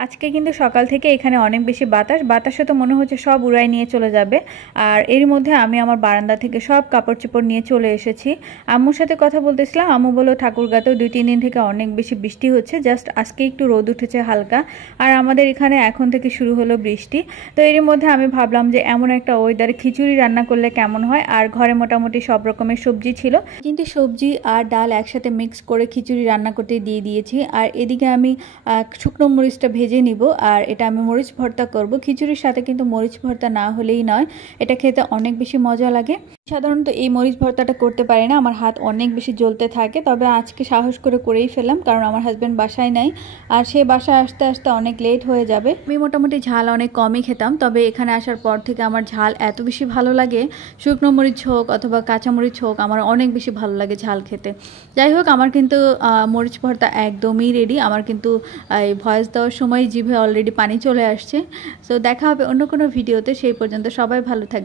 আজকে কিন্তু সকাল থেকে এখানে অনেক বেশি বাতাসে তো মনে হচ্ছে সব উড়াই নিয়ে চলে যাবে। আর এর মধ্যে আমি আমার বারান্দা থেকে সব কাপড় চোপড় নিয়ে চলে এসেছি। আম্মুর সাথে কথা বলতেছিলাম, আম্মু বলল ঠাকুরগাঁতেও 2-3 দিন থেকে অনেক বেশি বৃষ্টি হচ্ছে, জাস্ট আজকে একটু রোদ উঠেছে হালকা। আর আমাদের এখানে এখন থেকে শুরু হলো বৃষ্টি। তো এর মধ্যে আমি ভাবলাম যে এমন একটা ওয়েদারে খিচুড়ি রান্না করলে কেমন হয়। আর ঘরে মোটামুটি সব রকমের সবজি ছিল, কিন্তু সবজি আর ডাল একসাথে মিক্স করে খিচুড়ি রান্না করতে দিয়ে দিয়েছি। আর এদিকে আমি শুকনো মরিচটা ভেজে নিব, আর এটা আমি মরিচ ভর্তা করব। খিচুড়ির সাথে কিন্তু মরিচ ভর্তা না হলেই নয়, এটা খেতে অনেক বেশি মজা লাগে। সাধারণত এই মরিচ ভর্তাটা করতে পারি না, আমার হাত অনেক বেশি জ্বলতে থাকে, তবে আজকে সাহস করে করেই ফেললাম, কারণ আমার হাজব্যান্ড বাসায় নাই আর সে বাসায় আসতে আসতে অনেক লেট হয়ে যাবে। আমি মোটামুটি ঝাল অনেক কমই খেতাম, তবে এখানে আসার পর থেকে আমার ঝাল এত বেশি ভালো লাগে, শুকনো মরিচ হোক অথবা কাঁচা মরিচ হোক, আমার অনেক বেশি ভালো লাগে ঝাল খেতে। যাই হোক, আমার কিন্তু মরিচ ভর্তা একদমই রেডি। আমার কিন্তু এই ভয়েস দেওয়ার সময় জিভে অলরেডি পানি চলে আসছে। সো দেখা হবে অন্য কোনো ভিডিওতে, সেই পর্যন্ত সবাই ভালো থাকবে।